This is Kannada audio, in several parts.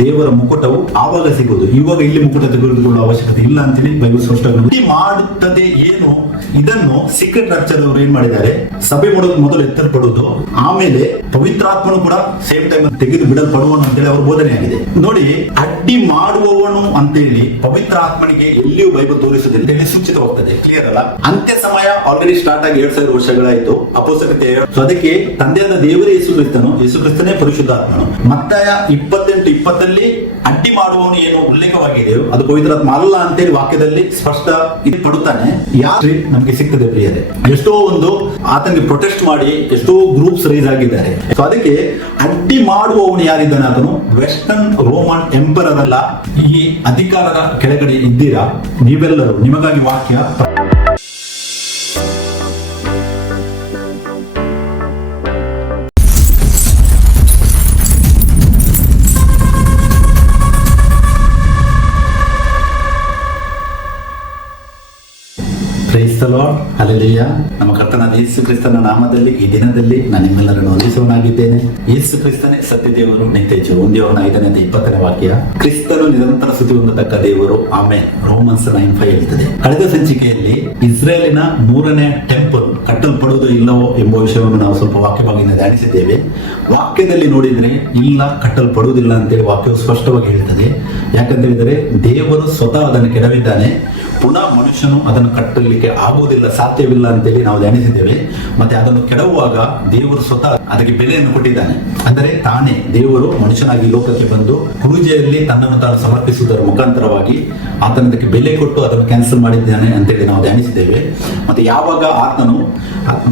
ದೇವರ ಮುಕುಟವು ಆವಾಗ ಸಿಗುವುದು. ಇವಾಗ ಇಲ್ಲಿ ಮುಕುಟ ತೆಗೆದುಕೊಳ್ಳುವ ಅವಶ್ಯಕತೆ ಇಲ್ಲ ಅಂತೇಳಿ ಬೈಬಲ್ ಸ್ಪಷ್ಟವಾಗಿ ಮಾಡುತ್ತದೆ. ಏನು ಇದನ್ನು ಸೀಕ್ರೆಟ್ ರಪ್ಚರ್ ಅವರು ಏನ್ ಮಾಡಿದ್ದಾರೆ, ಸಭೆ ಮಾಡೋದು ಮೊದಲು ಎತ್ತಲ್ಪಡುವುದು, ಆಮೇಲೆ ಪವಿತ್ರಾತ್ಮನು ಕೂಡ ಸೇಮ್ ಟೈಮ್ ತೆಗೆದು ಬಿಡಲ್ಪಡುವನು ಅಂತೇಳಿ ಅವ್ರ ಬೋಧನೆ ಆಗಿದೆ. ನೋಡಿ, ಅಡ್ಡಿ ಮಾಡುವವನು ಅಂತೇಳಿ ಪವಿತ್ರಾತ್ಮನಿಗೆ ಎಲ್ಲಿಯೂ ಬೈಬಲ್ ತೋರಿಸುವುದಿಲ್ಲ ಹೇಳಿ ಸೂಚಿತವಾಗ್ತದೆ. ಕ್ಲಿಯರ್ ಅಲ್ಲ? ಅಂತ್ಯ ಸಮಯ ಆಲ್ರೆಡಿ ಸ್ಟಾರ್ಟ್ ಆಗಿ 2000 ವರ್ಷಗಳಾಯ್ತು. ಅಪೊಸ್ತಲತೆ ಅದಕ್ಕೆ ತಂದೆಯಾದ ದೇವರೇ ಯೇಸು ಕ್ರಿಸ್ತನೇ ಪರಿಶುದ್ಧಾತ್ಮನು. ಮತ್ತಾಯ 28:20 ಅಡ್ಡಿ ಮಾಡುವವನು ಏನು ಉಲ್ಲೇಖವಾಗಿದೆಯೋ ಅದು ಪವಿತ್ರಾತ್ಮ ಅಲ್ಲ ಅಂತೇಳಿ ವಾಕ್ಯದಲ್ಲಿ ಸ್ಪಷ್ಟ ಪಡುತ್ತಾನೆ. ಯಾರು ನಮ್ಗೆ ಸಿಗ್ತದೆ ಪ್ರಿಯರೇ, ಎಷ್ಟೋ ಒಂದು ಆತನಿಗೆ ಪ್ರೊಟೆಸ್ಟ್ ಮಾಡಿ ಎಷ್ಟೋ ಗ್ರೂಪ್ಸ್ ರೈಸ್ ಆಗಿದ್ದಾರೆ. ಸೊ ಅದಕ್ಕೆ ಅಡ್ಡಿ ಮಾಡುವವನು ಯಾರಿದ್ದಾನೆ, ಆತನು ವೆಸ್ಟರ್ನ್ ರೋಮನ್ ಎಂಪರರ್ ಅಲ್ಲ. ಈ ಅಧಿಕಾರದ ಕೆಳಗಡೆ ಇದ್ದೀರಾ ನೀವೆಲ್ಲರೂ. ನಿಮಗಾಗಿ ವಾಕ್ಯ ಹಲ್ಲೆಲೂಯಾ. ನಮ್ಮ ಕರ್ತನಾದ ಯೇಸು ಕ್ರಿಸ್ತನ ನಾಮದಲ್ಲಿ ಈ ದಿನದಲ್ಲಿ ನಾನು ನಿಮ್ಮೆಲ್ಲರನ್ನು ವಂದಿಸುವನಾಗಿದ್ದೇನೆ. ಯೇಸು ಕ್ರಿಸ್ತನೇ ಸತ್ಯ ದೇವರು, ನಿತ್ಯ ಜೀವ ಹೊಂದಿಯವನ 5:20 ವಾಕ್ಯ. ಕ್ರಿಸ್ತನು ನಿರಂತರ ಸ್ತುತಿ ಹೊಂದತಕ್ಕ ದೇವರು, ಆಮೆನ್. ರೋಮನ್ಸ್ 9:5 ಹೇಳ್ತದೆ. ಕಳೆದ ಸಂಚಿಕೆಯಲ್ಲಿ ಇಸ್ರೇಲಿನ 3ನೇ ಟೆಂಪಲ್ ಕಟ್ಟಲ್ಪಡುವುದೋ ಇಲ್ಲವೋ ಎಂಬ ವಿಷಯವನ್ನು ನಾವು ಸ್ವಲ್ಪ ವಾಕ್ಯವಾಗಿ ಧ್ಯಾನಿಸಿದ್ದೇವೆ. ವಾಕ್ಯದಲ್ಲಿ ನೋಡಿದ್ರೆ ಇಲ್ಲ, ಕಟ್ಟಲ್ಪಡುವುದಿಲ್ಲ ಅಂತೇಳಿ ವಾಕ್ಯವು ಸ್ಪಷ್ಟವಾಗಿ ಹೇಳ್ತದೆ. ಯಾಕಂತ ಹೇಳಿದರೆ ದೇವರು ಸ್ವತಃ ಅದನ್ನು ಕೆಡವಿದ್ದಾನೆ. ಪುನಃ ಮನುಷ್ಯನು ಅದನ್ನು ಕಟ್ಟಲಿಕ್ಕೆ ಆಗುವುದಿಲ್ಲ, ಸಾಧ್ಯವಿಲ್ಲ ಅಂತೇಳಿ ನಾವು ಧ್ಯಾನಿಸಿದ್ದೇವೆ. ಮತ್ತೆ ಅದನ್ನು ಕೆಡವುವಾಗ ದೇವರು ಸ್ವತಃ ಅದಕ್ಕೆ ಬೆಲೆಯನ್ನು ಕೊಟ್ಟಿದ್ದಾನೆ. ಅಂದರೆ ತಾನೇ ದೇವರು ಮನುಷ್ಯನಾಗಿ ಲೋಕಕ್ಕೆ ಬಂದು ಪೂಜೆಯಲ್ಲಿ ತನ್ನನ್ನು ತಾನು ಸಮರ್ಪಿಸುವುದರ ಮುಖಾಂತರವಾಗಿ ಆತನದಕ್ಕೆ ಬೆಲೆ ಕೊಟ್ಟು ಅದನ್ನು ಕ್ಯಾನ್ಸಲ್ ಮಾಡಿದ್ದಾನೆ ಅಂತೇಳಿ ನಾವು ಧ್ಯಾನಿಸಿದ್ದೇವೆ. ಮತ್ತೆ ಯಾವಾಗ ಆತನು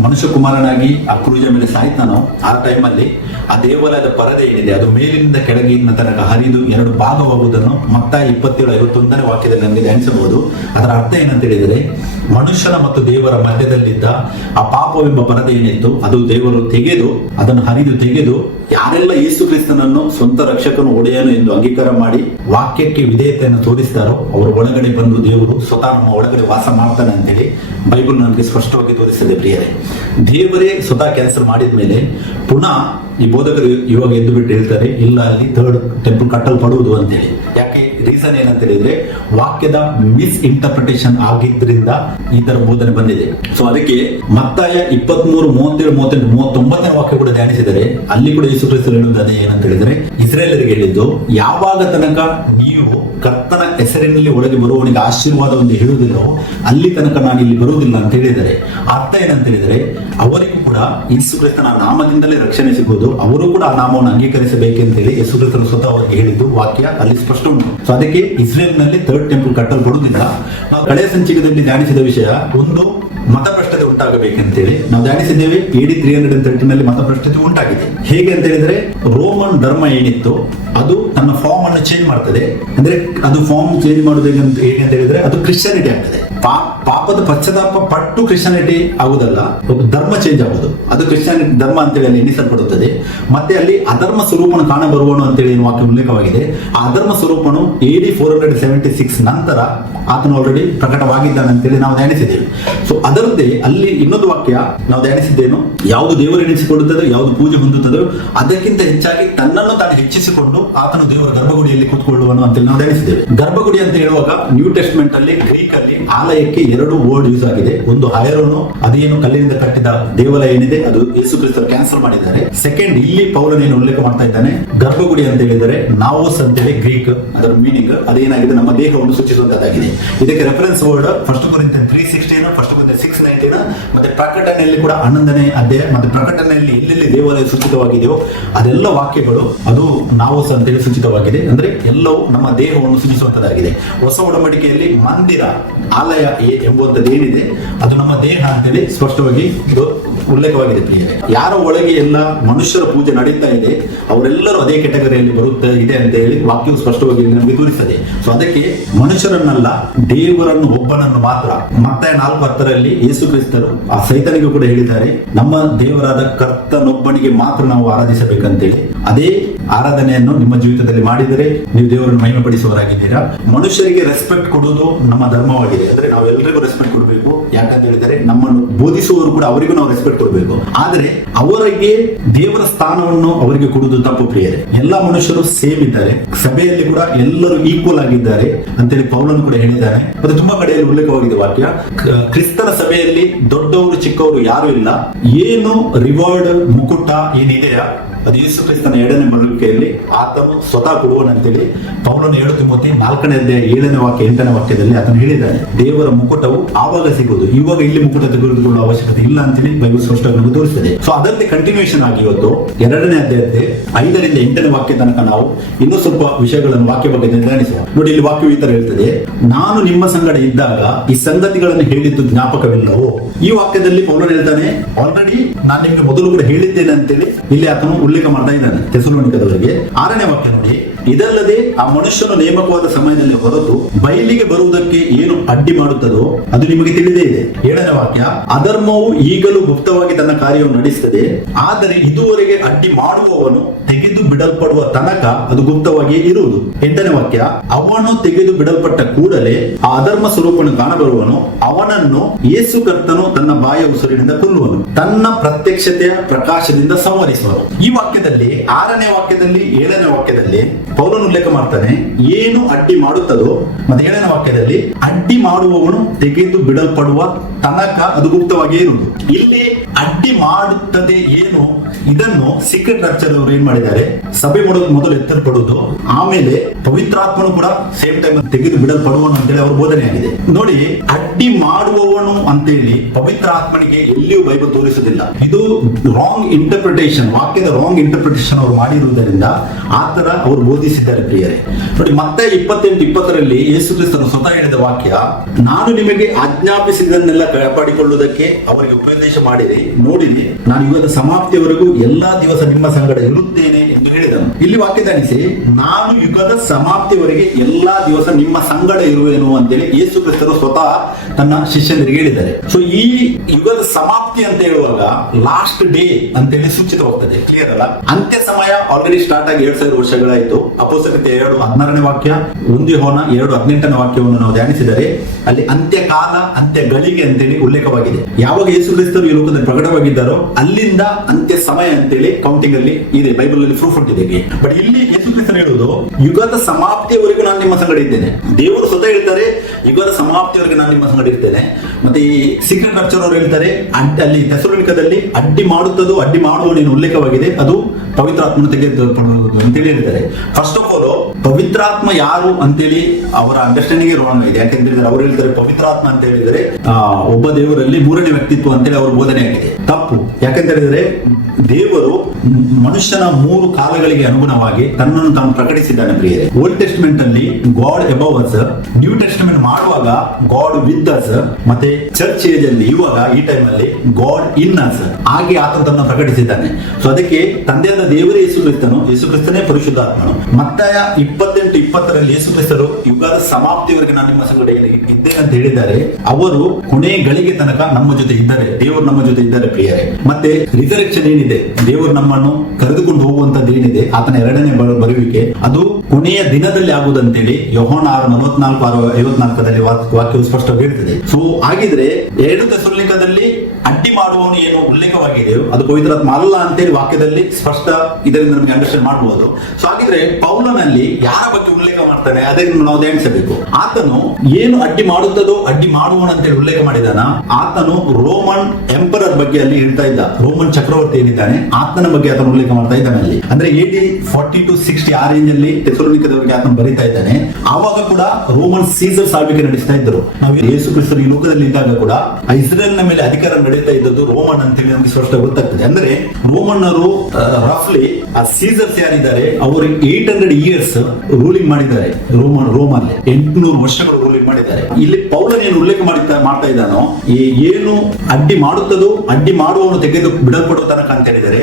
ಮನುಷ್ಯ ಕುಮಾರನಾಗಿ ಆ ಕ್ರೂಜೆ ಮೇಲೆ ಸಾಯ್ತಾನೋ ಆ ಟೈಮಲ್ಲಿ ಆ ದೇವಾಲಯದ ಪರದೆ ಏನಿದೆ ಅದು ಮೇಲಿನಿಂದ ಕೆಳಗಿನ ತನಕ ಹರಿದು 2 ಭಾಗವಾಗುವುದನ್ನು ಮತ್ತಾಯ 27:51 ವಾಕ್ಯದಲ್ಲಿ ನಮಗೆ ಧ್ಯಾನಿಸಬಹುದು. ಅದರ ಅರ್ಥ ಏನಂತ ಹೇಳಿದರೆ, ಮನುಷ್ಯನ ಮತ್ತು ದೇವರ ಮಧ್ಯದಲ್ಲಿದ್ದ ಆ ಪಾಪವೆಂಬ ಪರದೆ ಏನಿತ್ತು ಅದು ದೇವರು ತೆಗೆದು ಅದನ್ನು ಹರಿದು ತೆಗೆದು ಯಾರೆಲ್ಲ ಯೇಸು ಕ್ರಿಸ್ತನನ್ನು ಸ್ವಂತ ರಕ್ಷಕನು ಒಡೆಯನು ಎಂದು ಅಂಗೀಕಾರ ಮಾಡಿ ವಾಕ್ಯಕ್ಕೆ ವಿಧೇಯತೆಯನ್ನು ತೋರಿಸ್ತಾರೋ ಅವರ ಒಳಗಡೆ ಬಂದು ದೇವರು ಸ್ವತಃ ನಮ್ಮ ಒಳಗಡೆ ವಾಸ ಮಾಡ್ತಾನೆ ಅಂತೇಳಿ ಬೈಬಲ್ ನನಗೆ ಸ್ಪಷ್ಟವಾಗಿ ತೋರಿಸಿದೆ. ಪ್ರಿಯರೇ, ದೇವರೇ ಸ್ವತಃ ಕ್ಯಾನ್ಸಲ್ ಮಾಡಿದ ಮೇಲೆ ಪುನಃ ಈ ಬೋಧಕರು ಇವಾಗ ಎದ್ದು ಬಿಟ್ಟು ಹೇಳ್ತಾರೆ ಇಲ್ಲ, ಅಲ್ಲಿ 3rd ಟೆಂಪಲ್ ಕಟ್ಟಲ್ಪಡುವುದು ಅಂತೇಳಿ. ಯಾಕೆ? ರೀಸನ್ ಏನಂತ ಹೇಳಿದ್ರೆ ವಾಕ್ಯದ ಮಿಸ್ ಇಂಟರ್ಪ್ರಿಟೇಷನ್ ಆಗಿದ್ರಿಂದ ಈ ತರ ಬೋಧನೆ ಬಂದಿದೆ. ಸೊ ಅದಕ್ಕೆ ಮತ್ತಾಯ 23, 37, 38, 39 ವಾಕ್ಯ ಕೂಡ ಧ್ಯಾನಿಸಿದರೆ ಅಲ್ಲಿ ಕೂಡ ಯೇಸು ಕ್ರಿಸ್ತರು ಹೇಳುವುದು ಅದೇ. ಏನಂತ ಹೇಳಿದ್ರೆ, ಇಸ್ರೇಲರಿಗೆ ಹೇಳಿದ್ದು, ಯಾವಾಗ ತನಕ ನೀವು ಕರ್ತನ ಹೆಸರಿನಲ್ಲಿ ಒಳಗೆ ಬರುವವನಿಗೆ ಆಶೀರ್ವಾದವನ್ನು ಹೇಳುವುದಿಲ್ಲವೋ ಅಲ್ಲಿ ತನಕ ನಾನು ಇಲ್ಲಿ ಬರುವುದಿಲ್ಲ ಅಂತ ಹೇಳಿದರೆ ಅರ್ಥ ಏನಂತ ಹೇಳಿದರೆ, ಅವರಿಗೂ ಕೂಡ ಯೇಸು ಕ್ರಿಸ್ತನ ನಾಮದಿಂದಲೇ ರಕ್ಷಣೆ ಸಿಗುವುದು, ಅವರು ಕೂಡ ಆ ನಾಮವನ್ನು ಅಂಗೀಕರಿಸಬೇಕೆಂತ ಹೇಳಿ ಯೇಸು ಕ್ರಿಸ್ತರು ಸ್ವತಃ ಅವರಿಗೆ ಹೇಳಿದ್ದು ವಾಕ್ಯ ಅಲ್ಲಿ ಸ್ಪಷ್ಟ ಉಂಟು. ಸೊ ಅದಕ್ಕೆ ಇಸ್ರೇಲ್ನಲ್ಲಿ 3rd ಟೆಂಪಲ್ ಕಟ್ಟಲ್ಪಡುವುದಿಲ್ಲ. ನಾವು ಕಳೆಯ ಸಂಚಿಕೆಯಲ್ಲಿ ಧ್ಯಾನಿಸಿದ ವಿಷಯ ಒಂದು, ಮತಭ್ರಷ್ಟತೆ ಉಂಟಾಗಬೇಕಂತೇಳಿ ನಾವು ಧ್ಯಾನಿಸಿದ್ದೇವೆ. AD 330 ಮತಭ್ರಷ್ಟತೆ ಉಂಟಾಗಿದೆ. ಹೇಗೆ ಅಂತ ಹೇಳಿದ್ರೆ, ರೋಮನ್ ಧರ್ಮ ಏನಿತ್ತು ಅದು ತನ್ನ ಫಾರ್ಮ್ ಅನ್ನು ಚೇಂಜ್ ಮಾಡ್ತದೆ. ಅಂದ್ರೆ ಅದು ಫಾರ್ಮ್ ಚೇಂಜ್ ಮಾಡುವುದು ಹೇಗೆ ಅಂತ ಹೇಳಿದ್ರೆ ಅದು ಕ್ರಿಶ್ಚಿಯಾನಿಟಿ ಆಗ್ತದೆ. ಪಾಪದ ಪಶ್ಚಾತ್ತಾಪ ಪಟ್ಟು ಕ್ರಿಶ್ಚಿಯಾನಿಟಿ ಆಗುದಲ್ಲ, ಧರ್ಮ ಚೇಂಜ್ ಆಗುದು, ಅದು ಕ್ರಿಶ್ಚಿಯಾನಿಟಿ ಧರ್ಮ ಅಂತೇಳಿ ಅಲ್ಲಿ ಎಣಿಸಲ್ಪಡುತ್ತದೆ. ಮತ್ತೆ ಅಲ್ಲಿ ಅಧರ್ಮ ಸ್ವರೂಪನು ಕಾಣಬರುವನು ಅಂತೇಳಿ ವಾಕ್ಯ ಉಲ್ಲೇಖವಾಗಿದೆ. ಆ ಅಧರ್ಮ ಸ್ವರೂಪನು AD 476 ನಂತರ ಆತನು ಆಲ್ರೆಡಿ ಪ್ರಕಟವಾಗಿದ್ದಾನೆ ಅಂತೇಳಿ ನಾವು ಧ್ಯಾನಿಸಿದ್ದೇವೆ. ಸೊ ಅದರದ್ದೇ ಅಲ್ಲಿ ಇನ್ನೊಂದು ವಾಕ್ಯ ನಾವು ಧ್ಯಾನಿಸಿದ್ದೇನು, ಯಾವುದು ದೇವರು ಎಣಿಸಿಕೊಳ್ಳುತ್ತದೆ, ಯಾವುದು ಪೂಜೆ ಹೊಂದುತ್ತದೋ ಅದಕ್ಕಿಂತ ಹೆಚ್ಚಾಗಿ ತನ್ನನ್ನು ತಾನು ಹೆಚ್ಚಿಸಿಕೊಂಡು ಆತನು ದೇವರ ಗರ್ಭಗುಡಿಯಲ್ಲಿ ಕೂತ್ಕೊಳ್ಳುವನು ಅಂತೇಳಿ ನಾವು ಧ್ಯಾನಿಸಿದ್ದೇವೆ. ಗರ್ಭಗುಡಿ ಅಂತ ಹೇಳುವಾಗ ನ್ಯೂ ಟೆಸ್ಟ್ಮೆಂಟ್ ಅಲ್ಲಿ ಗ್ರೀಕ್ ಅಲ್ಲಿ ಆಲಯಕ್ಕೆ 2 ವರ್ಡ್ ಯೂಸ್ ಆಗಿದೆ. ಒಂದು ಹೈರೋನು, ಅದೇನು ಕಲ್ಲಿನಿಂದ ಕಟ್ಟಿದ ದೇವಾಲಯ ಏನಿದೆ ಅದು ಯೇಸು ಕ್ರಿಸ್ತರು ಕ್ಯಾನ್ಸಲ್ ಮಾಡಿದ್ದಾರೆ. ಸೆಕೆಂಡ್, ಇಲ್ಲಿ ಪೌಲನೇನು ಉಲ್ಲೇಖ ಮಾಡ್ತಾ ಇದ್ದಾನೆ, ಗರ್ಭಗುಡಿ ಅಂತ ಹೇಳಿದರೆ ನಾವೋಸ್ ಅಂತೇಳಿ ಗ್ರೀಕ್, ಅದರ ಮೀನಿಂಗ್ ಅದೇನಾಗಿದೆ, ನಮ್ಮ ದೇಹವನ್ನು ಸೂಚಿಸುವಂತದ್ದಾಗಿದೆ. ಇದಕ್ಕೆ ರೆಫರೆನ್ಸ್ ವರ್ಡ್ 1 ಕೊರಿಂಥಿಯನ್ 3:16, 1 ಕೊರಿಂಥಿಯನ್ 6:19 ಮತ್ತೆ ಪ್ರಕಟಣೆಯಲ್ಲಿ ಕೂಡ 11ನೇ ಅಧ್ಯಾಯ ಮತ್ತೆ ಪ್ರಕಟಣೆಯಲ್ಲಿ ಎಲ್ಲೆಲ್ಲಿ ದೇವಾಲಯ ಸೂಚಿತವಾಗಿದೆಯೋ ಅದೆಲ್ಲ ವಾಕ್ಯಗಳು ಅದು ನಾವೋಸ್ ಅಂತೇಳಿ ಸೂಚಿತವಾಗಿದೆ. ಅಂದ್ರೆ ಎಲ್ಲವೂ ನಮ್ಮ ದೇಹವನ್ನು ಸೂಚಿಸುವಂತದ್ದಾಗಿದೆ. ಹೊಸ ಒಡಂಬಡಿಕೆಯಲ್ಲಿ ಮಂದಿರ, ಆಲಯ ಎಂಬುವಂಥದ್ದು ಏನಿದೆ ಅದು ನಮ್ಮ ದೇಹ ಅಂತೇಳಿ ಸ್ಪಷ್ಟವಾಗಿ ಇದು ಉಲ್ಲೇಖವಾಗಿದೆ. ಪ್ರಿಯರೇ, ಯಾರ ಒಳಗೆ ಎಲ್ಲ ಮನುಷ್ಯರ ಪೂಜೆ ನಡೀತಾ ಇದೆ ಅವರೆಲ್ಲರೂ ಅದೇ ಕೆಟಗರಿಯಲ್ಲಿ ಬರುತ್ತೆ ಇದೆ ಅಂತ ಹೇಳಿ ವಾಕ್ಯವು ಸ್ಪಷ್ಟವಾಗಿ ನಮಗೆ ತೋರಿಸ್ತದೆ. ಸೊ ಅದಕ್ಕೆ ಮನುಷ್ಯರನ್ನಲ್ಲ ದೇವರನ್ನು ಒಬ್ಬನನ್ನು ಮಾತ್ರ ಮತ್ತಾಯ 4:10 ಯೇಸು ಕ್ರಿಸ್ತರು ಆ ಸೈತನಿಗೂ ಕೂಡ ಹೇಳಿದ್ದಾರೆ, ನಮ್ಮ ದೇವರಾದ ಕರ್ತನೊಬ್ಬನಿಗೆ ಮಾತ್ರ ನಾವು ಆರಾಧಿಸಬೇಕಂತೇಳಿ. ಅದೇ ಆರಾಧನೆಯನ್ನು ನಿಮ್ಮ ಜೀವಿತದಲ್ಲಿ ಮಾಡಿದರೆ ನೀವು ದೇವರನ್ನು ಮಹಿಮೆ ಪಡಿಸುವವರಾಗಿದ್ದೀರಾ. ಮನುಷ್ಯರಿಗೆ ರೆಸ್ಪೆಕ್ಟ್ ಕೊಡುವುದು ನಮ್ಮ ಧರ್ಮವಾಗಿದೆ. ಅಂದ್ರೆ ನಾವು ಎಲ್ಲರಿಗೂ ರೆಸ್ಪೆಕ್ಟ್ ಕೊಡಬೇಕು. ಯಾಕಂತ ಹೇಳಿದರೆ ನಮ್ಮನ್ನು ಬೋಧಿಸುವವರು ಕೂಡ ಅವರಿಗೂ ನಾವು ರೆಸ್ಪೆಕ್ಟ್ ಕೊಡಬೇಕು. ಆದ್ರೆ ಅವರಿಗೆ ದೇವರ ಸ್ಥಾನವನ್ನು ಅವರಿಗೆ ಕೊಡುವುದು ತಪ್ಪು ಪ್ರಿಯರೇ. ಎಲ್ಲಾ ಮನುಷ್ಯರು ಸೇಮ್ ಇದ್ದಾರೆ, ಸಭೆಯಲ್ಲಿ ಕೂಡ ಎಲ್ಲರೂ ಈಕ್ವಲ್ ಆಗಿದ್ದಾರೆ ಅಂತೇಳಿ ಪೌಲನು ಕೂಡ ಹೇಳಿದ್ದಾನೆ. ಮತ್ತೆ ತುಂಬಾ ಕಡೆಯಲ್ಲಿ ಉಲ್ಲೇಖವಾಗಿದೆ ವಾಕ್ಯ, ಕ್ರಿಸ್ತನ ಸಭೆಯಲ್ಲಿ ದೊಡ್ಡವರು ಚಿಕ್ಕವರು ಯಾರು ಇಲ್ಲ, ಏನು ರಿವಾರ್ಡ್ ಮುಕುಟ ಏನಿದೆಯಾ ಅದು ಯೇಸು ಕ್ರಿಸ್ತನ 2ನೇ ಬರುವಿಕೆಯಲ್ಲಿ ಆತನು ಸ್ವತಃ ಕೊಡುವನಂತೇಳಿ ಪೌಲನು 2 ತಿಮೋಥಿ 4ನೇ ಅಧ್ಯಾಯ 7ನೇ ವಾಕ್ಯ 8ನೇ ವಾಕ್ಯದಲ್ಲಿ ಆತನು ಹೇಳಿದ್ದಾನೆ. ದೇವರ ಮುಕುಟವು ಆವಾಗ ಸಿಗುವುದು, ಇವಾಗ ಇಲ್ಲಿ ಮುಕುಟ ತೆಗೆದುಕೊಳ್ಳುವ ಅವಶ್ಯಕತೆ ಇಲ್ಲ ಅಂತೇಳಿ ಬೈಬಲ್ ಸ್ಪಷ್ಟವಾಗಿ ತೋರಿಸ್ತದೆ. ಸೊ ಅದರಲ್ಲಿ ಕಂಟಿನ್ಯೂಷನ್ ಆಗಿ ಇವತ್ತು 2ನೇ ಅಧ್ಯಾಯದ 5ರಿಂದ 8ನೇ ವಾಕ್ಯ ತನಕ ನಾವು ಇನ್ನೂ ಸ್ವಲ್ಪ ವಿಷಯಗಳನ್ನು ವಾಕ್ಯ ಬಗ್ಗೆ ಧ್ಯಾನಿಸುವ. ನೋಡಿ, ಇಲ್ಲಿ ವಾಕ್ಯವು ಈ ತರ ಹೇಳ್ತದೆ, ನಾನು ನಿಮ್ಮ ಸಂಗಡ ಇದ್ದಾಗ ಈ ಸಂಗತಿಗಳನ್ನು ಹೇಳಿದ್ದು ಜ್ಞಾಪಕವಿಲ್ಲವೋ. ಈ ವಾಕ್ಯದಲ್ಲಿ ಪೌಲನು ಹೇಳ್ತಾನೆ, ಆಲ್ರೆಡಿ ನಾನು ನಿಮ್ಗೆ ಮೊದಲು ಕೂಡ ಹೇಳಿದ್ದೇನೆ ಅಂತೇಳಿ ಇಲ್ಲಿ ಆತನು ಉಲ್ಲೇಖ ಮಾಡ್ತಾ ಇದ್ದಾನೆ ಥೆಸಲೋನಿಕದವರಿಗೆ. 6ನೇ ವಾಕ್ಯ ನೋಡಿ, ಇದಲ್ಲದೆ ಆ ಮನುಷ್ಯನು ನೇಮಕವಾದ ಸಮಯದಲ್ಲಿ ಹೊರತು ಬಯಲಿಗೆ ಬರುವುದಕ್ಕೆ ಏನು ಅಡ್ಡಿ ಮಾಡುತ್ತದೋ ಅದು ನಿಮಗೆ ತಿಳಿದೇ ಇದೆ. 7ನೇ ವಾಕ್ಯ, ಅಧರ್ಮವು ಈಗಲೂ ಗುಪ್ತವಾಗಿ ತನ್ನ ಕಾರ್ಯವನ್ನು ನಡೆಸುತ್ತದೆ, ಆದರೆ ಇದುವರೆಗೆ ಅಡ್ಡಿ ಮಾಡುವವನು ತೆಗೆದು ಬಿಡಲ್ಪಡುವ ತನಕ ಅದು ಗುಪ್ತವಾಗಿ ಇರುವುದು. 8ನೇ ವಾಕ್ಯ, ಅವನು ತೆಗೆದು ಬಿಡಲ್ಪಟ್ಟ ಕೂಡಲೇ ಆ ಅಧರ್ಮ ಸ್ವರೂಪವನ್ನು ಕಾಣಬರುವನು, ಅವನನ್ನು ಯೇಸು ಕರ್ತನು ತನ್ನ ಬಾಯ ಉಸಿರಿನಿಂದ ಕೊಲ್ಲುವನು, ತನ್ನ ಪ್ರತ್ಯಕ್ಷತೆಯ ಪ್ರಕಾಶದಿಂದ ಸಂವರಿಸುವನು. ಈ ವಾಕ್ಯದಲ್ಲಿ 6ನೇ ವಾಕ್ಯದಲ್ಲಿ 7ನೇ ವಾಕ್ಯದಲ್ಲಿ ಪೌಲನು ಉಲ್ಲೇಖ ಮಾಡ್ತಾನೆ ಏನು ಅಡ್ಡಿ ಮಾಡುತ್ತದೋ, ಮತ್ತೆ 7ನೇ ವಾಕ್ಯದಲ್ಲಿ ಅಡ್ಡಿ ಮಾಡುವವನು ತೆಗೆದು ಬಿಡಲ್ಪಡುವ ತನಕ ಅದು ಗುಪ್ತವಾಗಿ ಇರುವುದು. ಇಲ್ಲಿ ಅಡ್ಡಿ ಮಾಡುತ್ತದೆ ಏನು, ಇದನ್ನು ಸೀಕ್ರೆಟ್ ರಕ್ಚರ್ ಅವರು ಏನ್ ಮಾಡಿದ್ದಾರೆ, ಸಭೆ ಮೊದಲು ಎತ್ತಲ್ಪಡುವುದು, ಆಮೇಲೆ ಪವಿತ್ರಾತ್ಮನು ಕೂಡ ಸೇಮ್ ಟೈಮ್ ತೆಗೆದು ಬಿಡಲ್ಪಡುವನು ಅಂತೇಳಿ ಅವ್ರ ಬೋಧನೆಯಾಗಿದೆ. ನೋಡಿ, ಅಡ್ಡಿ ಮಾಡುವವನು ಅಂತೇಳಿ ಪವಿತ್ರಾತ್ಮನಿಗೆ ಎಲ್ಲಿಯೂ ಬೈಬಲ್ ತೋರಿಸುವುದಿಲ್ಲ. ಇದು ರಾಂಗ್ ಇಂಟರ್ಪ್ರಿಟೇಷನ್, ವಾಕ್ಯದ ರಾಂಗ್ ಇಂಟರ್ಪ್ರಿಟೇಷನ್ ಅವರು ಮಾಡಿರುವುದರಿಂದ ಆತರ ಅವರು ಬೋಧಿಸಿದ್ದಾರೆ ಪ್ರಿಯರೇ. ನೋಡಿ, ಮತ್ತೆ 28:20 ಯೇಸು ಕ್ರಿಸ್ತನು ಸ್ವತಃ ಹೇಳಿದ ವಾಕ್ಯ, ನಾನು ನಿಮಗೆ ಆಜ್ಞಾಪಿಸಿದನ್ನೆಲ್ಲ ಕಾಪಾಡಿಕೊಳ್ಳುವುದಕ್ಕೆ ಅವರಿಗೆ ಉಪದೇಶ ಮಾಡಿರಿ, ನೋಡಿರಿ ನಾನು ಯುಗದ ಸಮಾಪ್ತಿಯವರೆಗೂ ಎಲ್ಲಾ ದಿವಸ ನಿಮ್ಮ ಸಂಗಡ ಇರುತ್ತೇನೆ ಎಂದು ಹೇಳಿದನು. ಇಲ್ಲಿ ವಾಕ್ಯ ಧ್ಯಾನಿಸಿ, ನಾನು ಯುಗದ ಸಮಾಪ್ತಿಯವರೆಗೆ ಎಲ್ಲಾ ದಿವಸ ನಿಮ್ಮ ಸಂಗಡ ಇರುವೆನು ಅಂತೇಳಿ ಯೇಸು ಕ್ರಿಸ್ತರು ಸ್ವತಃ ತನ್ನ ಶಿಷ್ಯರಿಗೆ ಹೇಳಿದ್ದಾರೆ. ಸೊ ಈ ಯುಗದ ಸಮಾಪ್ತಿ ಅಂತ ಹೇಳುವಾಗ ಲಾಸ್ಟ್ ಡೇ ಅಂತೇಳಿ ಸೂಚಿತವಾಗ್ತದೆ. ಕ್ಲಿಯರ್ ಅಲ್ಲ? ಅಂತ್ಯ ಸಮಯ ಆಲ್ರೆಡಿ ಸ್ಟಾರ್ಟ್ ಆಗಿ 2000 ವರ್ಷಗಳಾಯಿತು. ಅಪೊಸ್ತಲತೆ 2:16ನೇ ವಾಕ್ಯ, 1 ಯೋಹನ 2:18ನೇ ವಾಕ್ಯವನ್ನು ನಾವು ಧ್ಯಾನಿಸಿದರೆ ಅಲ್ಲಿ ಅಂತ್ಯಕಾಲ, ಅಂತ್ಯ ಗಳಿಗೆ ಅಂತೇಳಿ ಉಲ್ಲೇಖವಾಗಿದೆ. ಯಾವಾಗ ಯೇಸು ಕ್ರಿಸ್ತರು ಈ ಲೋಕದಲ್ಲಿ ಪ್ರಕಟವಾಗಿದ್ದಾರೋ ಅಲ್ಲಿಂದ ಅಂತ್ಯ ಸಮಯ ಅಂತೇಳಿ ಕೌಂಟಿಂಗ್ ಅಲ್ಲಿ ಇದೆ, ಬೈಬಲ್ ಅಲ್ಲಿ ಪ್ರೂಫ್ ಉಂಟಿದೆ. ಬಟ್ ಇಲ್ಲಿ ಯೇಸು ಕ್ರಿಸ್ತರು ಹೇಳುವುದು ಯುಗದ ಸಮಾಪ್ತಿಯವರೆಗೂ ನಾನು ನಿಮ್ಮ ಸಂಗಡ ಇದ್ದೇನೆ. ದೇವರು ಸ್ವತಃ ಹೇಳ್ತಾರೆ ಯುಗದ ಸಮಾಪ್ತಿಯವರೆಗೆ ನಾನು ನಿಮ್ಮ ಸಂಗಡ ಇರ್ತೇನೆ. ಮತ್ತೆ ಈ ಸೀಕ್ರೆಟ್ ರಕ್ಚರ್ ಅವರು ಹೇಳ್ತಾರೆ ಅಲ್ಲಿ ಥೆಸಲೋನಿಕದಲ್ಲಿ ಅಡ್ಡಿ ಮಾಡುತ್ತದೋ ಅಡ್ಡಿ ಮಾಡುವವನೇನು ಉಲ್ಲೇಖವಾಗಿದೆ, ಅದು ಪವಿತ್ರಾತ್ಮನ ತೆಗೆದುಕೊಳ್ಳುವುದು ಅಂತೇಳಿ ಹೇಳ್ತಾರೆ. ಫಸ್ಟ್ ಆಫ್ ಆಲ್ ಪವಿತ್ರಾತ್ಮ ಯಾರು ಅಂತೇಳಿ ಅವರ ಅಂಡರ್ಸ್ಟ್ಯಾಂಡಿಂಗ್ ರಾಂಗ್ ಇದೆ. ಯಾಕೆಂದ್ರೆ ಅವ್ರು ಹೇಳ್ತಾರೆ ಪವಿತ್ರಾತ್ಮ ಅಂತ ಹೇಳಿದರೆ ಒಬ್ಬ ದೇವರಲ್ಲಿ 3ನೇ ವ್ಯಕ್ತಿತ್ವ ಅಂತೇಳಿ ಅವ್ರ ಬೋಧನೆ ಆಗಿದೆ. ತಪ್ಪು. ಯಾಕಂತ ಹೇಳಿದ್ರೆ ದೇವರು ಮನುಷ್ಯನ 3 ಕಾಲಗಳಿಗೆ ಅನುಗುಣವಾಗಿ ತನ್ನನ್ನು ತಾನು ಪ್ರಕಟಿಸಿದ್ದಾನೆ ಪ್ರಿಯರೇ. ಓಲ್ಡ್ ಟೆಸ್ಟ್ಮೆಂಟ್ ಅಲ್ಲಿ god above us, new testament ಮಾಡುವಾಗ ಗಾಡ್ ವಿತ್ ಅಸ್, ಮತ್ತೆ ಚರ್ಚ್ ಏಜ್ ಅಲ್ಲಿ ಇವಾಗ ಈ ಟೈಮ್ ಅಲ್ಲಿ ಗಾಡ್ ಇನ್ ಅಸ್, ಹಾಗೆ ಆತನ ತನ್ನ ಪ್ರಕಟಿಸಿದ್ದಾನೆ. ಸೊ ಅದಕ್ಕೆ ತಂದೆಯಾದ ದೇವರೇ ಯೇಸು ಕ್ರಿಸ್ತನು, ಯೇಸು ಕ್ರಿಸ್ತನೇ ಪರಿಶುದ್ಧಾತ್ಮನು. ಮತ್ತಾಯ 28:20 ಯೇಸು ಕ್ರಿಸ್ತರು ಯುಗದ ಸಮಾಪ್ತಿಯವರೆಗೆ ನಾನು ನಿಮ್ಮ ಸಂಗಡ ಇದ್ದೇನೆ ಅಂತ ಹೇಳಿದ್ದಾರೆ. ಅವರು ಕೊನೆ ಗಳಿಗೆ ತನಕ ನಮ್ಮ ಜೊತೆ ಇದ್ದಾರೆ, ದೇವರು ನಮ್ಮ ಜೊತೆ ಇದ್ದಾರೆ ಪ್ರಿಯರೇ. ಮತ್ತೆ ರಿಸರೆಕ್ಷನ್ ಏನಿದೆ, ದೇವರು ನಮ್ಮನ್ನು ಕರೆದುಕೊಂಡು ಹೋಗುವಂತದ್ದು ಏನಿದೆ, ಆತನ 2ನೇ ಬರುವಿಕೆ, ಅದು ಕೊನೆಯ ದಿನದಲ್ಲಿ ಆಗುವುದಂತೇಳಿ ಯೋಹಾನ 6:44-54 ವಾಕ್ಯವು ಸ್ಪಷ್ಟವಾಗಿ ಹೇಳ್ತದೆ. ಸೊ ಹಾಗಿದ್ರೆ 2 ಥೆಸಲೋನಿಕದಲ್ಲಿ ಅಡ್ಡಿ ಮಾಡುವವನು ಏನು ಉಲ್ಲೇಖವಾಗಿದೆಯೋ ಅದು ಪವಿತ್ರಾತ್ಮ ಅಲ್ಲ ಅಂತೇಳಿ ವಾಕ್ಯದಲ್ಲಿ ಸ್ಪಷ್ಟ, ಇದರಿಂದ ನಮಗೆ ಅಂಡರ್ಸ್ಟ್ಯಾಂಡ್ ಮಾಡಬಹುದು. ಸೊ ಹಾಗಿದ್ರೆ ಪೌಲನಲ್ಲಿ ಯಾರ ಬಗ್ಗೆ ಉಲ್ಲೇಖ ಮಾಡ್ತಾನೆ ಅದನ್ನು ನಾವು ಧ್ಯಾನಿಸಬೇಕು. ಆತನು ಏನು ಅಡ್ಡಿ ಮಾಡುತ್ತದೋ ಅಡ್ಡಿ ಮಾಡುವನು ಅಂತೇಳಿ ಉಲ್ಲೇಖ ಮಾಡಿದಾನ, ಆತನು ರೋಮನ್ ಎಂಪರರ್ ಬಗ್ಗೆ ಅಲ್ಲಿ ಹೇಳ್ತಾ ಇದ್ದ. ರೋಮನ್ ಚಕ್ರವರ್ತಿ ಏನಿದ್ದಾನೆ ಆತನ ಬಗ್ಗೆ ಆತನು ಉಲ್ಲೇಖ ಮಾಡ್ತಾ ಇದ್ದಾನೆ ಅಲ್ಲಿ. ಅಂದ್ರೆ AD 40 to 60 ಆ ರೇಂಜ್ ಅಲ್ಲಿ ಥೆಸಲೋನಿಕದವರಿಗೆ ಆತನು ಬರೀತಾ ಇದ್ದಾನೆ. ಆವಾಗ ಕೂಡ ರೋಮನ್ ಸೀಸರ್ಸ್ ಆಳ್ವಿಕೆ ನಡೆಸ್ತಾ ಇದ್ದರು. ನಾವು ಯೇಸು ಕ್ರಿಸ್ತರು ಈ ಲೋಕದಲ್ಲಿ ಇದ್ದಾಗ ಕೂಡ ಇಸ್ರೇಲ್ ನ ಮೇಲೆ ಅಧಿಕಾರ ನಡೀತಾ ಇದ್ದದ್ದು ರೋಮನ್ ಅಂತೇಳಿ ನಮಗೆ ಸ್ಪಷ್ಟ ಗೊತ್ತಾಗ್ತದೆ. ಅಂದ್ರೆ ರೋಮನ್ನರು ರಫ್ಲಿ ಆ ಸೀಸರ್ಸ್ ಯಾರಿದ್ದಾರೆ ಅವರು 800 years ರೂಲಿಂಗ್ ಮಾಡಿದ್ದಾರೆ. ರೋಮಲ್ಲಿ 800 ವರ್ಷಗಳು ರೂಲಿಂಗ್ ಮಾಡಿದ್ದಾರೆ. ಇಲ್ಲಿ ಪೌಲನ್ ಏನು ಉಲ್ಲೇಖ ಮಾಡ್ತಾ ಇದ್ದಾನೋ, ಏನು ಅಡ್ಡಿ ಮಾಡುತ್ತದೋ ಅಡ್ಡಿ ಮಾಡುವವನು ತೆಗೆದು ಬಿಡಲ್ಪಡುವ ತನಕ ಅಂತ ಹೇಳಿದರೆ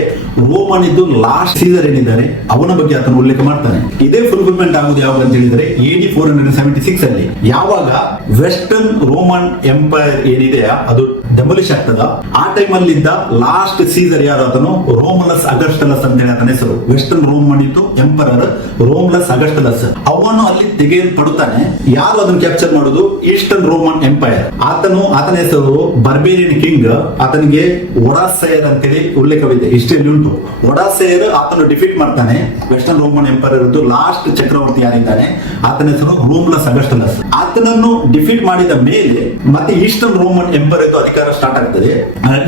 ರೋಮನ್ ಇದ್ದು ಲಾಸ್ಟ್ ಸೀಸರ್ ಏನಿದ್ದಾರೆ ಅವನ ಬಗ್ಗೆ ಆತನು ಉಲ್ಲೇಖ ಮಾಡ್ತಾನೆ. ಇದೇ ಫುಲ್ಫಿಲ್ಮೆಂಟ್ ಆಗುವುದು ಯಾವಾಗ ಅಂತ ಹೇಳಿದ್ರೆ AD 476 ಅಲ್ಲಿ, ಯಾವಾಗ ವೆಸ್ಟರ್ನ್ ರೋಮನ್ ಎಂಪೈರ್ ಏನಿದೆಯಾ ಅದು ಡೆಮೊಲಿಷ್ ಆಗ್ತದ. ಆ ಟೈಮ್ ಅಲ್ಲಿ ಇದ್ದ ಲಾಸ್ಟ್ ಸೀಸರ್ ಯಾರು, ಆತನು ರೋಮಲಸ್ ಅಗಸ್ಟಲಸ್ ಅಂತ ಹೇಳಿ ಆತನ ಹೆಸರು. ವೆಸ್ಟರ್ನ್ ರೋಮನ್ ಇತ್ತು ಎಂಪರರ್ ರೋಮಲಸ್ ಅಗಸ್ಟಲಸ್. ಅವನು ಅಲ್ಲಿ ತೆಗೆಯಲ್ಪಡುತ್ತಾನೆ. ಯಾರು ಅದನ್ನು ಕ್ಯಾಪ್ಚರ್ ಮಾಡೋದು ಈಸ್ಟರ್ನ್ ರೋಮನ್ ಎಂಪೈರ್. ಆತನ ಹೆಸರು ಬರ್ಬೇರಿಯನ್ ಕಿಂಗ್. ಆತನಿಗೆ ಒಡಾಸೆಯರ್ ಅಂತೇಳಿ ಉಲ್ಲೇಖವಿದೆ, ಹಿಸ್ಟ್ರಿಯಲ್ಲಿ ಉಂಟು. ಒಡಾಸೆಯರ್ ಆತನು ಡಿಫೀಟ್ ಮಾಡ್ತಾನೆ ವೆಸ್ಟರ್ನ್ ರೋಮನ್ ಎಂಪೈರ್ ಇರೋದು. ಲಾಸ್ಟ್ ಚಕ್ರವರ್ತಿ ಯಾರಿದ್ದಾನೆ ಆತನ ಹೆಸರು ರೋಮ್ಲಸ್ ಅಗಸ್ಟಸ್. ಆತನನ್ನು ಡಿಫೀಟ್ ಮಾಡಿದ ಮೇಲೆ ಮತ್ತೆ ಈಸ್ಟರ್ನ್ ರೋಮನ್ ಎಂಪೈರ್ ಇದ್ದು ಅಧಿಕಾರ ಸ್ಟಾರ್ಟ್ ಆಗ್ತದೆ.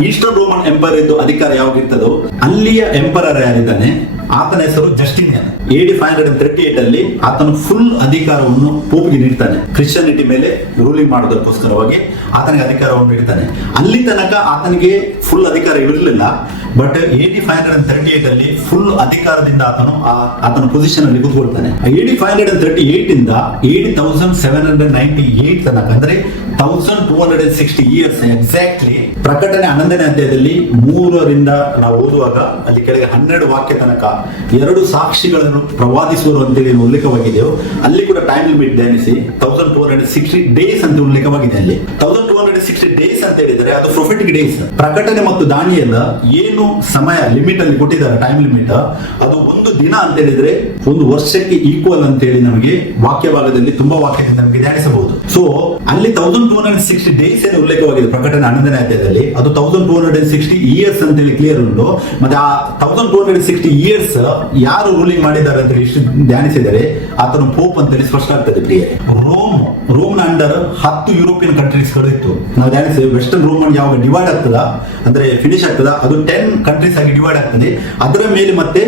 ಈಸ್ಟರ್ನ್ ರೋಮನ್ ಎಂಪೈರ್ ಇದ್ದು ಅಧಿಕಾರ ಯಾವಾಗಿರ್ತದೋ ಅಲ್ಲಿಯ ಎಂಪರರ್ ಯಾರಿದ್ದಾನೆ ಆತನ ಹೆಸರು ಜಸ್ಟಿನಿಯನ್. AD 538 ಅಲ್ಲಿ ಆತನು ಫುಲ್ ಅಧಿಕಾರವನ್ನು ಪೋಪ್ಗೆ ನೀಡ್ತಾನೆ. ಕ್ರಿಶ್ಚಿಯಾನಿಟಿ ಮೇಲೆ ರೂಲಿಂಗ್ ಮಾಡೋದಕ್ಕೋಸ್ಕರವಾಗಿ ಆತನಿಗೆ ಅಧಿಕಾರವನ್ನು ನೀಡ್ತಾನೆ. ಅಲ್ಲಿ ತನಕ ಆತನಿಗೆ ಫುಲ್ ಅಧಿಕಾರ ಇರಲಿಲ್ಲ. ಬಟ್ AD 538 ಅಲ್ಲಿ ಫುಲ್ ಅಧಿಕಾರದಿಂದ ಆತನ ಪೊಸಿಷನ್ ಅಲ್ಲಿ ಕೂತ್ಕೊಳ್ತಾನೆ. AD 538 ಇಂದ AD 1798 ತನಕ ಅಂದ್ರೆ 1260 ಇಯರ್ಸ್ ಎಕ್ಸಾಕ್ಟ್ಲಿ. ಪ್ರಕಟಣೆ 11ನೇ ಅಧ್ಯಾಯದಲ್ಲಿ 3ರಿಂದ ನಾವು ಓದುವಾಗ ಅಲ್ಲಿ ಕೆಳಗೆ 12 ವಾಕ್ಯ ತನಕ 2 ಸಾಕ್ಷಿಗಳನ್ನು ಪ್ರವಾದಿಸುವರು ಅಂತೇಳಿ ಉಲ್ಲೇಖವಾಗಿದೆಯೋ ಅಲ್ಲಿ ಕೂಡ ಟೈಮ್ ಲಿಮಿಟ್ ಧ್ಯಾನಿಸಿ 1260 ಡೇಸ್ ಅಂತ ಉಲ್ಲೇಖವಾಗಿದೆ. ಅಲ್ಲಿ 1260 ಡೇಸ್ ಅಂತ ಹೇಳಿದರೆ ಅದು ಪ್ರೊಫೆಟಿಕ್ ಡೇಸ್. ಪ್ರಕಟಣೆ ಮತ್ತು ದಾನಿಯೆಲ್ಲ ಏನು ಸಮಯ ಲಿಮಿಟ್ ಅಲ್ಲಿ ಕೊಟ್ಟಿದ್ದಾರೆ, ಟೈಮ್ ಲಿಮಿಟ್, ಅದು ಒಂದು ದಿನ ಅಂತ ಹೇಳಿದ್ರೆ ಒಂದು ವರ್ಷಕ್ಕೆ ಈಕ್ವಲ್ ಅಂತ ಹೇಳಿ ನಮಗೆ ವಾಕ್ಯ ಭಾಗದಲ್ಲಿ ತುಂಬಾ ವಾಕ್ಯದಿಂದ ನಮಗೆ ಧ್ಯಾನಿಸಬಹುದು. ಸೊ ಅಲ್ಲಿ 1260 ಡೇಸ್ ಏನು ಉಲ್ಲೇಖವಾಗಿದೆ ಪ್ರಕಟಣೆ 11ನೇ ಅಧ್ಯಾಯದಲ್ಲಿ, ಅದು 1260 ಇಯರ್ಸ್ ಅಂತ ಹೇಳಿ ಕ್ಲಿಯರ್ ಉಂಟು. ಮತ್ತೆ ಆ 1260 ಇಯರ್ಸ್ ಯಾರು ರೂಲಿಂಗ್ ಮಾಡಿದ್ದಾರೆ ಅಂತ ಹೇಳಿ ಧ್ಯಾನಿಸಿದರೆ ಆತನು ಪೋಪ್ ಅಂತ ಹೇಳಿ ಸ್ಪಷ್ಟ ಆಗ್ತದೆ ಪ್ರಿಯ. ರೋಮ್ನ ಅಂಡರ್ 10 ಯುರೋಪಿಯನ್ ಕಂಟ್ರೀಸ್ ಗಳು ಇತ್ತು. ನಾವು ಧ್ಯಾನಿಸ್ತೇವೆ ವೆಸ್ಟರ್ನ್ ರೋಮನ್ ಯಾವಾಗ ಡಿವೈಡ್ ಆಗ್ತದ ಅಂದ್ರೆ ಫಿನಿಶ್ ಆಗ್ತದ ಅದು 10 ಕಂಟ್ರೀಸ್ ಆಗಿ ಡಿವೈಡ್ ಆಗ್ತದೆ. ಅದರ ಮೇಲೆ ಮತ್ತೆ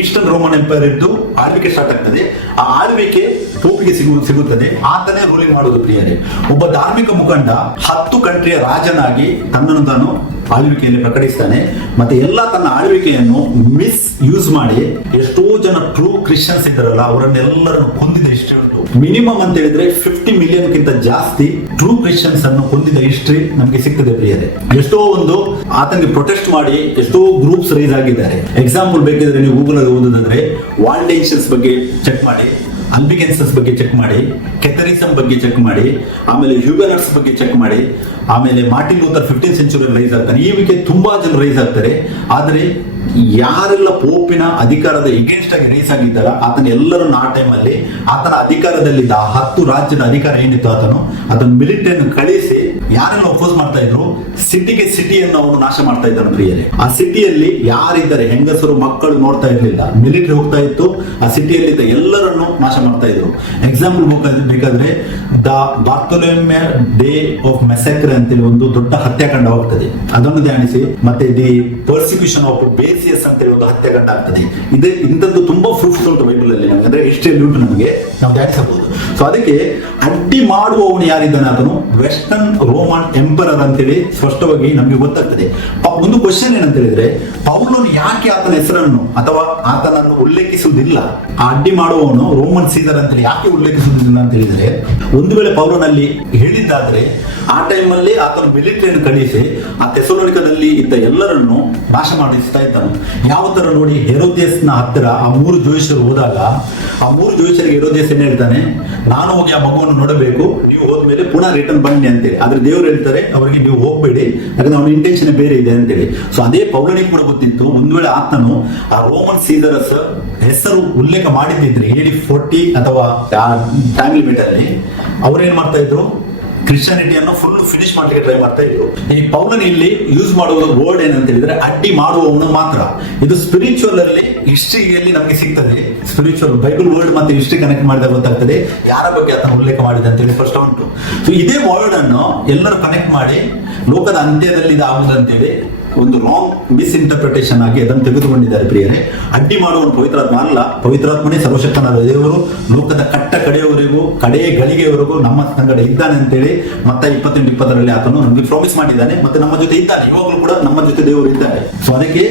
ಈಸ್ಟರ್ನ್ ರೋಮನ್ ಎಂಪೈರ್ ಇದ್ದು ಆಳ್ವಿಕೆ ಸ್ಟಾರ್ಟ್ ಆಗ್ತದೆ. ಆ ಆಳ್ವಿಕೆ ಪೋಪಿಗೆ ಸಿಗುತ್ತದೆ. ಆತನೇ ರೂಲಿಂಗ್ ಮಾಡೋದು ಪ್ರಿಯರೇ. ಒಬ್ಬ ಧಾರ್ಮಿಕ ಮುಖಂಡ 10 ಕಂಟ್ರಿಯ ರಾಜನಾಗಿ ತನ್ನನ್ನು ತಾನು ಆಳ್ವಿಕೆಯಲ್ಲಿ ಪ್ರಕಟಿಸ್ತಾನೆ. ಮತ್ತೆ ಎಲ್ಲಾ ತನ್ನ ಆಳ್ವಿಕೆಯನ್ನು ಮಿಸ್ ಯೂಸ್ ಮಾಡಿ ಎಷ್ಟೋ ಜನ ಟ್ರೂ ಕ್ರಿಶ್ಚಿಯನ್ಸ್ ಇದ್ದಾರಲ್ಲ ಅವರನ್ನೆಲ್ಲರನ್ನು ಕೊಂದಿದ ಹಿಸ್ಟ್ರಿ ಉಂಟು. ಮಿನಿಮಮ್ ಅಂತ ಹೇಳಿದ್ರೆ 50 ಮಿಲಿಯನ್ ಗಿಂತ ಜಾಸ್ತಿ ಟ್ರೂ ಕ್ರಿಶ್ಚಿಯನ್ಸ್ ಅನ್ನು ಕೊಂದಿದ ಹಿಸ್ಟ್ರಿ ನಮಗೆ ಸಿಗ್ತದೆ ಪ್ರಿಯರೇ. ಎಷ್ಟೋ ಒಂದು ಆತನಿಗೆ ಪ್ರೊಟೆಸ್ಟ್ ಮಾಡಿ ಎಷ್ಟೋ ಗ್ರೂಪ್ಸ್ ರೈಸ್ ಆಗಿದ್ದಾರೆ. ಎಕ್ಸಾಂಪಲ್ ಬೇಕಿದ್ರೆ ನೀವು ಗೂಗಲ್ ಅಲ್ಲಿ ಓದೋದಾದ್ರೆ ವಾಲ್ಡೇನ್ಷಿಯನ್ಸ್ ಬಗ್ಗೆ ಚೆಕ್ ಮಾಡಿ, ಅಲ್ಬಿಗೆನ್ಸಸ್ ಬಗ್ಗೆ ಚೆಕ್ ಮಾಡಿ, ಕೆಥರಿಸಮ್ ಬಗ್ಗೆ ಚೆಕ್ ಮಾಡಿ, ಆಮೇಲೆ ಹ್ಯೂಗನಟ್ಸ್ ಬಗ್ಗೆ ಚೆಕ್ ಮಾಡಿ, ಆಮೇಲೆ Martin Luther 15th century rice ಆಗ್ತಾನೆ. ಈ ಬಗ್ಗೆ ತುಂಬಾ ಜನ ರೈಸ್ ಆಗ್ತಾರೆ. ಆದ್ರೆ ಯಾರೆಲ್ಲ ಪೋಪಿನ ಅಧಿಕಾರದ ಎಗೇನ್ಸ್ಟ್ ಆಗಿ ರೈಸ್ ಆಗಿದ್ದಾರ ಆತನ ಎಲ್ಲರನ್ನು ಆ ಟೈಮ್ ಅಲ್ಲಿ ಆತನ ಅಧಿಕಾರದಲ್ಲಿದ್ದ 10 ರಾಜ್ಯದ ಅಧಿಕಾರ ಏನಿತ್ತು ಅದನ್ನು ಮಿಲಿಟರಿಯನ್ನು ಕಳಿಸಿ ಯಾರೆಲ್ಲ ಅಪೋಸ್ ಮಾಡ್ತಾ ಇದ್ರು ಸಿಟಿಯನ್ನು ಅವನು ನಾಶ ಮಾಡ್ತಾ ಇದ್ದಾನೆ ಪ್ರಿಯರೇ. ಆ ಸಿಟಿಯಲ್ಲಿ ಯಾರಿದ್ದಾರೆ ಹೆಂಗಸರು ಮಕ್ಕಳು ನೋಡ್ತಾ ಇರ್ಲಿಲ್ಲ. ಮಿಲಿಟರಿ ಹೋಗ್ತಾ ಇತ್ತು, ಆ ಸಿಟಿಯಲ್ಲಿದ್ದ ಎಲ್ಲರನ್ನು ನಾಶ ಮಾಡ್ತಾ ಇದ್ರು. ಎಕ್ಸಾಂಪಲ್ ಬೇಕಾದ್ರೆ ದ ಬಾರ್ತೊಲೊಮ್ಯೆ ಡೇ ಆಫ್ ಮೆಸಕ್ರೆ ಅಂತೇಳಿ ಒಂದು ದೊಡ್ಡ ಹತ್ಯಾಕಾಂಡವಾಗ್ತದೆ, ಅದನ್ನು ಧ್ಯಾನಿಸಿ. ಮತ್ತೆ ದಿ ಪರ್ಸಿಕ್ಯೂಷನ್ ಆಫ್ ಬೇಸಿಯಸ್ ಅಂತೇಳಿ ಒಂದು ಹತ್ಯಾಕಾಂಡ ಆಗ್ತದೆ. ಇಂಥದ್ದು ತುಂಬಾ ಪ್ರೂಫ್ಸ್ ಉಂಟು ಬೈಬಲ್ ಅಲ್ಲಿ, ನಮಗೆ ಅಂದ್ರೆ ಹಿಸ್ಟ್ರಿಯಲ್ಲಿ ಉಂಟು, ನಮಗೆ ನಾವು ಧ್ಯಾನಿಸಬಹುದು. ಸೊ ಅದಕ್ಕೆ ಅಡ್ಡಿ ಮಾಡುವವನು ಯಾರಿದ್ದಾನೆ ಆತನು ವೆಸ್ಟರ್ನ್ ರೋಮನ್ ಎಂಪರರ್ ಅಂತೇಳಿ ಸ್ಪಷ್ಟವಾಗಿ ನಮಗೆ ಗೊತ್ತಾಗ್ತದೆ. ಒಂದು ಕ್ವಶನ್ ಏನಂತ ಹೇಳಿದ್ರೆ ಪೌಲನು ಯಾಕೆ ಆತನ ಹೆಸರನ್ನು ಅಥವಾ ಆತನನ್ನು ಉಲ್ಲೇಖಿಸುವುದಿಲ್ಲ, ಆ ಅಡ್ಡಿ ಮಾಡುವವನು ರೋಮನ್ ಸೀಸರ್ ಅಂತೇಳಿ ಯಾಕೆ ಉಲ್ಲೇಖಿಸುವುದಿಲ್ಲ ಅಂತ ಹೇಳಿದ್ರೆ, ಒಂದು ವೇಳೆ ಪೌಲನಲ್ಲಿ ಹೇಳಿದ್ದಾದ್ರೆ ಆ ಟೈಮ್ ಅಲ್ಲಿ ಆತನು ಮಿಲಿಟರಿಯನ್ನು ಕಳಿಸಿ ಆ ಥೆಸಲೋನಿಕದಲ್ಲಿ ಇದ್ದ ಎಲ್ಲರನ್ನು ನಾಶ ಮಾಡಿಸ್ತಾ ಇದ್ದಾನೆ. ಯಾವ ತರ ನೋಡಿ, ಹೆರೋದಿಯಸ್ನ ಹತ್ತಿರ ಆ 3 ಜೋಯಿಸರು ಹೋದಾಗ ಆ 3 ಜೋಯಿಸರಿಗೆ ಹೆರೋದಿಯಸ್ ಏನ್ ಹೇಳ್ತಾನೆ, ನಾನು ಹೋಗಿ ಆ ಮಗುವನ್ನು ನೋಡಬೇಕು, ನೀವು ಹೋದ್ಮೇಲೆ ಪುನಃ ರಿಟರ್ನ್ ಬನ್ನಿ ಅಂತೇಳಿ. ಆದ್ರೆ ದೇವರು ಹೇಳ್ತಾರೆ ಅವರಿಗೆ ನೀವು ಹೋಗ್ಬೇಡಿ, ಯಾಕಂದ್ರೆ ಅವನ ಇಂಟೆನ್ಷನ್ ಬೇರೆ ಇದೆ ಅಂತೇಳಿ. ಸೊ ಅದೇ ಪೌಲನಿಗೆ ಕೂಡ ಗೊತ್ತಿತ್ತು, ಒಂದು ವೇಳೆ ಆತನು ಆ ರೋಮನ್ ಸೀಸರಸ್ ಹೆಸರು ಉಲ್ಲೇಖ ಮಾಡಿದ್ದಿದ್ರೆ AD 40 ಅಥವಾ ಟೈಮ್ ಲಿಮಿಟ್ ಅಲ್ಲಿ ಅವ್ರೇನ್ ಮಾಡ್ತಾ ಇದ್ರು, ಕ್ರಿಶ್ಚಿಯಾನಿಟಿಯನ್ನು ಫುಲ್ ಫಿನಿಶ್ ಮಾಡ್ಲಿಕ್ಕೆ ಟ್ರೈ ಮಾಡ್ತಾ ಇದ್ರು. ಈ ಪೌಲನ್ ಇಲ್ಲಿ ಯೂಸ್ ಮಾಡುವ ವರ್ಡ್ ಏನಂತ ಹೇಳಿದ್ರೆ ಅಡ್ಡಿ ಮಾಡುವವನು ಮಾತ್ರ. ಇದು ಸ್ಪಿರಿಚುವಲ್ ಅಲ್ಲಿ ಹಿಸ್ಟ್ರಿಯಲ್ಲಿ ನಮಗೆ ಸಿಗ್ತದೆ. ಸ್ಪಿರಿಚುವಲ್ ಬೈಬಲ್ ವರ್ಡ್ ಮತ್ತೆ ಹಿಸ್ಟ್ರಿ ಕನೆಕ್ಟ್ ಮಾಡಿದಾಗ ಗೊತ್ತಾಗ್ತದೆ ಯಾರ ಬಗ್ಗೆ ಆತನ ಉಲ್ಲೇಖ ಮಾಡಿದೆ ಅಂತ ಹೇಳಿ ಸ್ಪಷ್ಟ ಉಂಟು. ಸೊ ಇದೇ ವರ್ಡ್ ಅನ್ನು ಎಲ್ಲರೂ ಕನೆಕ್ಟ್ ಮಾಡಿ ಲೋಕದ ಅಂತ್ಯದಲ್ಲಿ ಇದಾಗುವುದಂತೇಳಿ ಒಂದು ರಾಂಗ್ ಮಿಸ್ಇಂಟರ್ಪ್ರಿಟೇಷನ್ ಆಗಿ ಅದನ್ನು ತೆಗೆದುಕೊಂಡಿದ್ದಾರೆ ಪ್ರಿಯರೇ. ಅಡ್ಡಿ ಮಾಡುವನು ಪವಿತ್ರಾತ್ಮ ಅಲ್ಲ, ಪವಿತ್ರಾತ್ಮನೇ ಸರ್ವಶಕ್ತನಾದ ದೇವರು ಲೋಕದ ಕಡೆಯವರೆಗೂ ಕಡೆಯ ಗಳಿಗೆಯವರೆಗೂ ನಮ್ಮ ಸಂಗಡ ಇದ್ದಾನೆ ಅಂತೇಳಿ ಮತ್ತೆ 28-20 ಆತನು ನಮಗೆ ಪ್ರಾಮಿಸ್ ಮಾಡಿದ್ದಾನೆ. ಮತ್ತೆ ನಮ್ಮ ಜೊತೆ ಇದ್ದಾನೆ, ಇವಾಗಲೂ ಕೂಡ ನಮ್ಮ ಜೊತೆ ದೇವರು ಇದ್ದಾರೆ. ಸೊ ಅದಕ್ಕೆ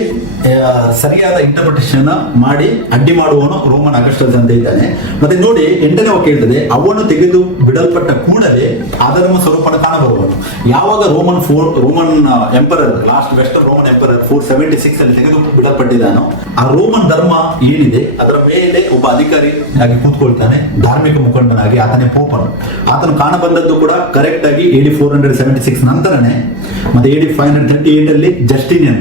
ಸರಿಯಾದ ಇಂಟರ್ಪ್ರಿಟೇಷನ್ ಮಾಡಿ ಅಡ್ಡಿ ಮಾಡುವವನು ರೋಮನ್ ಅಗಸ್ಟಸ್ ಅಂತ ಇದ್ದಾನೆ. ಮತ್ತೆ ನೋಡಿ 8ನೇ ವಾಕ್ಯ ಹೇಳ್ತದೆ, ಅವನು ತೆಗೆದು ಬಿಡಲ್ಪಟ್ಟ ಕೂಡಲೇ ಅಧರ್ಮ ಸ್ವರೂಪನ ಕಾಣಬರುವನು. ಯಾವಾಗ Roman emperor last west second Roman emperor 476 ಅಲ್ಲಿ ತೆಗೆದು ಬಿಡಲ್ಪಟ್ಟಿದ್ದಾನೋ ಆ ರೋಮನ್ ಧರ್ಮ ಏನಿದೆ ಅದರ ಮೇಲೆ ಒಬ್ಬ ಅಧಿಕಾರಿಯಾಗಿ ಕೂತ್ಕೊಳ್ತಾನೆ, ಧಾರ್ಮಿಕ ಮುಖಂಡನಾಗಿ. ಆತನೇ ಪೋಪನು. ಆತನು ಕಾಣಬಂದದ್ದು ಕೂಡ ಕರೆಕ್ಟ್ ಆಗಿ AD 476 ನಂತರನೇ. ಮತ್ತೆ AD 538 ಅಲ್ಲಿ Justinian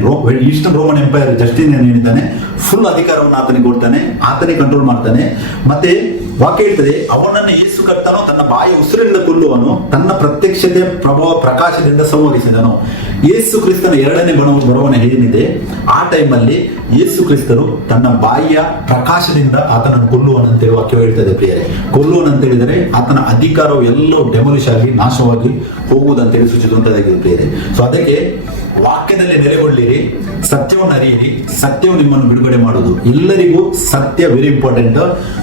eastern Roman empire Justinian ಏನಿದ್ದಾನೆ full ಅಧಿಕಾರವನ್ನು ಆತನಿಗೆ ಕೊಡ್ತಾನೆ, ಆತನೇ ಕಂಟ್ರೋಲ್ ಮಾಡ್ತಾನೆ. ಮತ್ತೆ ವಾಕ್ಯ ಹೇಳ್ತದೆ, ಅವನನ್ನು ಯೇಸು ಕರ್ತನು ತನ್ನ ಬಾಯಿಯ ಉಸಿರಿನಿಂದ ಕೊಲ್ಲುವನು, ತನ್ನ ಪ್ರತ್ಯಕ್ಷತೆಯ ಪ್ರಕಾಶದಿಂದ ಸಂವರಿಸಿದನು. ಯೇಸು ಕ್ರಿಸ್ತನ ಎರಡನೇ ಬರವಣೆ ಏನಿದೆ ಆ ಟೈಮಲ್ಲಿ ಯೇಸು ಕ್ರಿಸ್ತನು ತನ್ನ ಬಾಯಿಯ ಪ್ರಕಾಶದಿಂದ ಆತನನ್ನು ಕೊಲ್ಲುವನಂತೇಳಿ ವಾಕ್ಯ ಹೇಳ್ತದೆ ಪ್ರಿಯರೇ. ಕೊಲ್ಲುವನಂತ ಹೇಳಿದರೆ ಆತನ ಅಧಿಕಾರವು ಎಲ್ಲವೂ ಡೆಮೊಲಿಷ್ ಆಗಿ ನಾಶವಾಗಿ ಹೋಗುವುದಂತೇಳಿ ಸೂಚಿಸುವಂತದ್ದಾಗಿದೆ ಪ್ರಿಯರೇ. ಸೊ ಅದಕ್ಕೆ ವಾಕ್ಯದಲ್ಲಿ ನೆಲೆಗೊಳ್ಳಿರಿ, ಸತ್ಯವನ್ನು ಅರಿಯಿರಿ, ಸತ್ಯವು ನಿಮ್ಮನ್ನು ಬಿಡುಗಡೆ ಮಾಡುವುದು. ಎಲ್ಲರಿಗೂ ಸತ್ಯ ವೆರಿ ಇಂಪಾರ್ಟೆಂಟ್.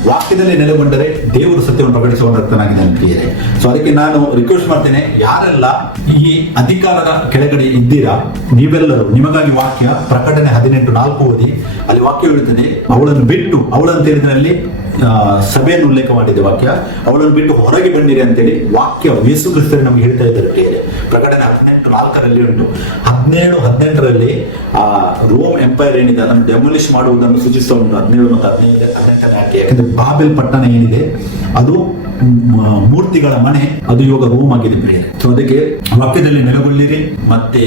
ವಾಕ್ಯದಲ್ಲಿ ನೆಲೆಗೊಂಡರೆ ದೇವರು ಸತ್ಯವನ್ನು ಪ್ರಕಟಿಸುವಂತನಾಗಿದ್ದಾನೆ ಪ್ರಿಯರೇ. ಸೊ ಅದಕ್ಕೆ ನಾನು ರಿಕ್ವೆಸ್ಟ್ ಮಾಡ್ತೇನೆ, ಯಾರೆಲ್ಲ ಈ ಅಧಿಕಾರದ ಕೆಳಗಡೆ ಇದ್ದೀರಾ ನೀವೆಲ್ಲರೂ ನಿಮಗಾಗಿ ವಾಕ್ಯ ಪ್ರಕಟಣೆ 18:4 ಓದಿ. ಅಲ್ಲಿ ವಾಕ್ಯ ಹೇಳುತ್ತದೆ, ಅವಳನ್ನು ಬಿಟ್ಟು, ಅವಳಂತ ಹೇಳಿದ್ರಲ್ಲಿ ಸಭೆಯನ್ನು ಉಲ್ಲೇಖ ಮಾಡಿದೆ ವಾಕ್ಯ, ಅವಳನ್ನು ಬಿಟ್ಟು ಹೊರಗೆ ಬನ್ನಿರಿ ಅಂತೇಳಿ ವಾಕ್ಯ ಯೇಸು ಕ್ರಿಸ್ತರು ನಮ್ಗೆ ಹೇಳ್ತಾ ಇದ್ದಾರೆ ಪ್ರಿಯರೇ. ಪ್ರಕಟಣೆ 18:4 ಉಂಟು. 17:18 ಆ ರೋಮ್ ಎಂಪೈರ್ ಏನಿದೆ ಅದನ್ನು ಡೆಮೊಲಿಷ್ ಮಾಡುವುದನ್ನು ಸೂಚಿಸ್ತಾ ಉಂಟು. 17 ಮತ್ತು 18 ಯಾಕಂದ್ರೆ ಬಾಬೆಲ್ ಪಟ್ಟಣ ಏನಿದೆ ಅದು ಮೂರ್ತಿಗಳ ಮನೆ, ಅದು ಇವಾಗ ರೋಮ್ ಆಗಿದೆ ಪ್ರಿಯರೇ. ಸೊ ಅದಕ್ಕೆ ವಾಕ್ಯದಲ್ಲಿ ನೆಲೆಗೊಳ್ಳಿರಿ, ಮತ್ತೆ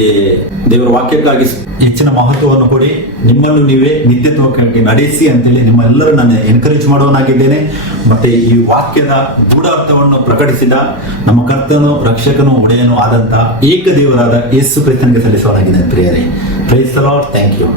ದೇವರ ವಾಕ್ಯಕ್ಕಾಗಿ ಹೆಚ್ಚಿನ ಮಹತ್ವವನ್ನು ಕೊಡಿ, ನಿಮ್ಮನ್ನು ನೀವೇ ನಿತ್ಯತ್ವಕ್ಕೆ ನಡೆಸಿ ಅಂತೇಳಿ ನಿಮ್ಮೆಲ್ಲರೂ ನಾನು ಎನ್ಕರೇಜ್ ಮಾಡುವನಾಗಿದ್ದೇನೆ. ಮತ್ತೆ ಈ ವಾಕ್ಯದ ಗೂಢಾರ್ಥವನ್ನು ಪ್ರಕಟಿಸಿದ ನಮ್ಮ ಕರ್ತನು, ರಕ್ಷಕನು, ಒಡೆಯನು ಆದಂತ ಏಕ ದೇವರಾದ ಯೇಸು ಕ್ರಿಸ್ತನಿಗೆ ಸಲ್ಲಿಸುವನಾಗಿದ್ದೇನೆ ಪ್ರಿಯರೇ. Praise the lord. Thank you.